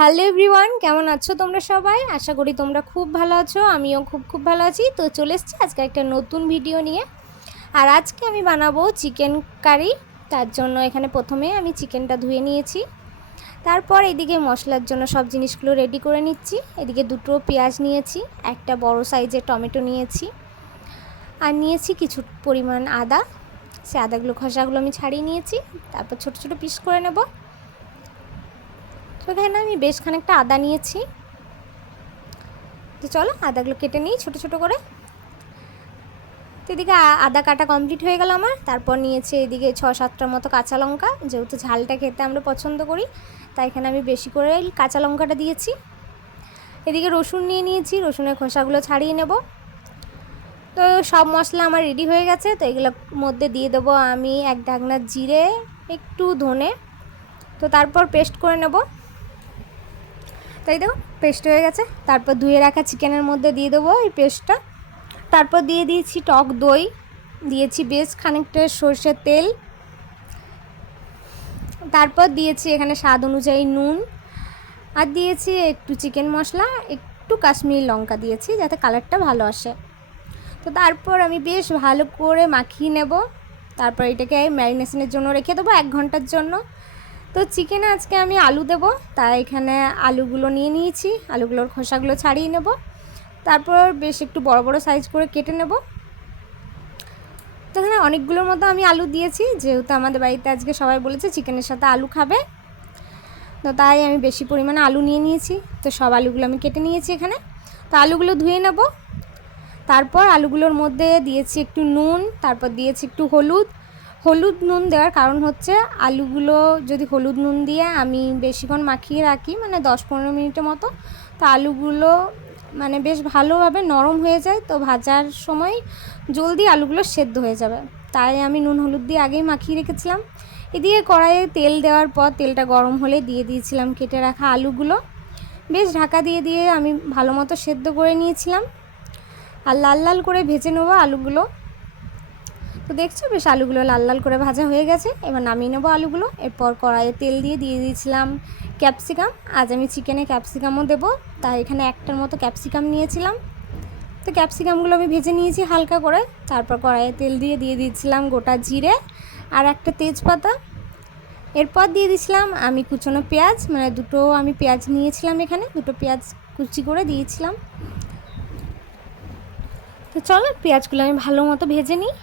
Hello everyone, কেমন আছো তোমরা সবাই? আশা করি তোমরা খুব ভালো আছো। আমিও খুব ভালো আছি। তো চলে এসেছি আজকে একটা নতুন ভিডিও নিয়ে। আর আজকে আমি বানাবো চিকেন কারি। তার জন্য এখানে প্রথমে আমি চিকেনটা ধুয়ে নিয়েছি। তারপর এদিকে মশলার জন্য সব জিনিসগুলো রেডি করে নিচ্ছি। এদিকে দুটো পেঁয়াজ নিয়েছি, একটা বড় সাইজের টমেটো নিয়েছি, আর নিয়েছি কিছু পরিমাণ আদা। সে আদাগুলো খোসাগুলো আমি ছাড়িয়ে নিয়েছি। তারপর ছোট ছোট পিস করে নেব। তো এখানে আমি বেশ খানিকটা আদা নিয়েছি। তো চলো আদাগুলো কেটে নিই ছোটো ছোটো করে। তো এদিকে আদা কাটা কমপ্লিট হয়ে গেল আমার। তারপর নিয়েছি এদিকে 6-7টার মতো কাঁচা লঙ্কা। যেহেতু ঝালটা খেতে আমরা পছন্দ করি, তাই এখানে আমি বেশি করে কাঁচা লঙ্কাটা দিয়েছি। এদিকে রসুন নিয়ে নিয়েছি, রসুনের খোসাগুলো ছাড়িয়ে নেব। তো সব মশলা আমার রেডি হয়ে গেছে। তো এগুলোর মধ্যে দিয়ে দেবো আমি 1 ঢাকনা জিরে, একটু ধনে। তো তারপর পেস্ট করে নেব। তাই দেখো পেস্ট হয়ে গেছে। তারপর ধুয়ে রাখা চিকেনের মধ্যে দিয়ে দেবো এই পেস্টটা। তারপর দিয়ে দিয়েছি টক দই, দিয়েছি বেশ খানিকটা সরষের তেল, তারপর দিয়েছি এখানে স্বাদ অনুযায়ী নুন, আর দিয়েছি একটু চিকেন মশলা, একটু কাশ্মীরি লঙ্কা দিয়েছি যাতে কালারটা ভালো আসে। তো তারপর আমি বেশ ভালো করে মাখিয়ে নেব। তারপর এটাকে ম্যারিনেশনের জন্য রেখে দেবো 1 ঘন্টার জন্য। তো চিকেনে আজকে আমি আলু দেবো, তাই এখানে আলুগুলো নিয়ে নিয়েছি। আলুগুলোর খোসাগুলো ছাড়িয়ে নেব। তারপর বেশ একটু বড় বড় সাইজ করে কেটে নেব। তো এখানে অনেকগুলোর মতো আমি আলু দিয়েছি, যেহেতু আমাদের বাড়িতে আজকে সবাই বলেছে চিকেনের সাথে আলু খাবে, তো তাই আমি বেশি পরিমাণে আলু নিয়ে নিয়েছি। তো সব আলুগুলো আমি কেটে নিয়েছি এখানে। তো আলুগুলো ধুয়ে নেব। তারপর আলুগুলোর মধ্যে দিয়েছি একটু নুন, তারপর দিয়েছি একটু হলুদ নুন দেওয়ার কারণ হচ্ছে আলুগুলো যদি হলুদ নুন দিয়ে আমি বেশিক্ষণ মাখিয়ে রাখি, মানে 10-15 মিনিটের মতো, তো আলুগুলো মানে বেশ ভালোভাবে নরম হয়ে যায়। তো ভাজার সময় জলদি আলুগুলো সেদ্ধ হয়ে যাবে, তাই আমি নুন হলুদ দিয়ে আগেই মাখিয়ে রেখেছিলাম। এদিকে কড়াইয়ে তেল দেওয়ার পর তেলটা গরম হলে দিয়ে দিয়েছিলাম কেটে রাখা আলুগুলো। বেশ ঢাকা দিয়ে দিয়ে আমি ভালো মতো সেদ্ধ করে নিয়েছিলাম। আর লাল লাল করে ভেজে নেবো আলুগুলো। তো দেখছো বেশ আলুগুলো লাল লাল করে ভাজা হয়ে গেছে। এবার নামিয়ে নেবো আলুগুলো। এরপর কড়াইয়ে তেল দিয়ে দিয়েছিলাম ক্যাপসিকাম। আজ আমি চিকেনে ক্যাপসিকামও দেবো, তাই এখানে 1টার মতো ক্যাপসিকাম নিয়েছিলাম। তো ক্যাপসিকামগুলো আমি ভেজে নিয়েছি হালকা করে। তারপর কড়াইয়ে তেল দিয়ে দিয়েছিলাম গোটা জিরে আর একটা তেজপাতা। এরপর দিয়ে দিয়েছিলাম আমি কুচনো পেঁয়াজ, মানে দুটো আমি পেঁয়াজ নিয়েছিলাম, এখানে দুটো পেঁয়াজ কুচি করে দিয়েছিলাম। তো চলো পেঁয়াজগুলো আমি ভালো মতো ভেজে নিই।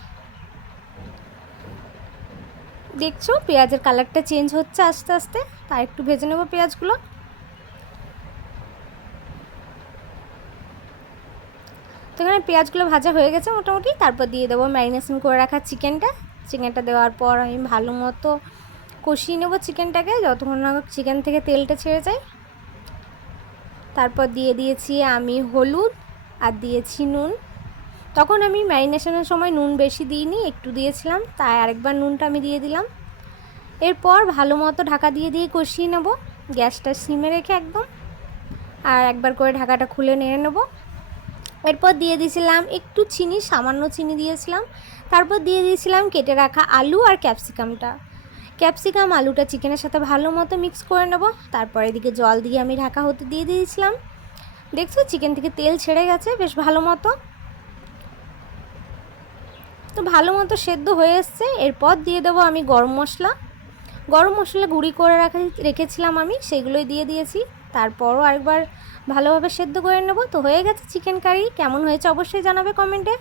দেখছো পেঁয়াজের কালারটা চেঞ্জ হচ্ছে আস্তে আস্তে, তাই একটু ভেজে নেবো পেঁয়াজগুলো। তো এখানে পেঁয়াজগুলো ভাজা হয়ে গেছে মোটামুটি। তারপর দিয়ে দেবো ম্যারিনেশন করে রাখা চিকেনটা দেওয়ার পর আমি ভালো মতো কষিয়ে নেবো চিকেনটাকে যতক্ষণ না চিকেন থেকে তেলটা ছেড়ে যায়। তারপর দিয়ে দিয়েছি আমি হলুদ আর দিয়েছি নুন। তখন আমি ম্যারিনেশনের সময় নুন বেশি দিইনি, একটু দিয়েছিলাম, তাই আরেকবার নুনটা আমি দিয়ে দিলাম। এরপর ভালো মতো ঢাকা দিয়ে কষিয়ে নেব, গ্যাসটা সিমে রেখে একদম। আর একবার করে ঢাকাটা খুলে নেড়ে নেব। এরপর দিয়ে দিয়েছিলাম একটু চিনি, সামান্য চিনি দিয়েছিলাম। তারপর দিয়ে দিয়েছিলাম কেটে রাখা আলু আর ক্যাপসিকাম আলুটা চিকেনের সাথে ভালো মতো মিক্স করে নেব। তারপর এদিকে জল দিয়ে আমি ঢাকা হতে দিয়ে দিয়েছিলাম। দেখছো চিকেন থেকে তেল ছেড়ে গেছে বেশ ভালো মতো। তো ভালো মতো সেদ্ধ হয়ে এসছে। এরপর দিয়ে দেবো আমি গরম মশলা গুঁড়ি করে রেখেছিলাম আমি, সেগুলোই দিয়ে দিয়েছি। তারপরও আরেকবার ভালোভাবে সেদ্ধ করে নেব। তো হয়ে গেছে চিকেন কারি। কেমন হয়েছে অবশ্যই জানাবে কমেন্টে।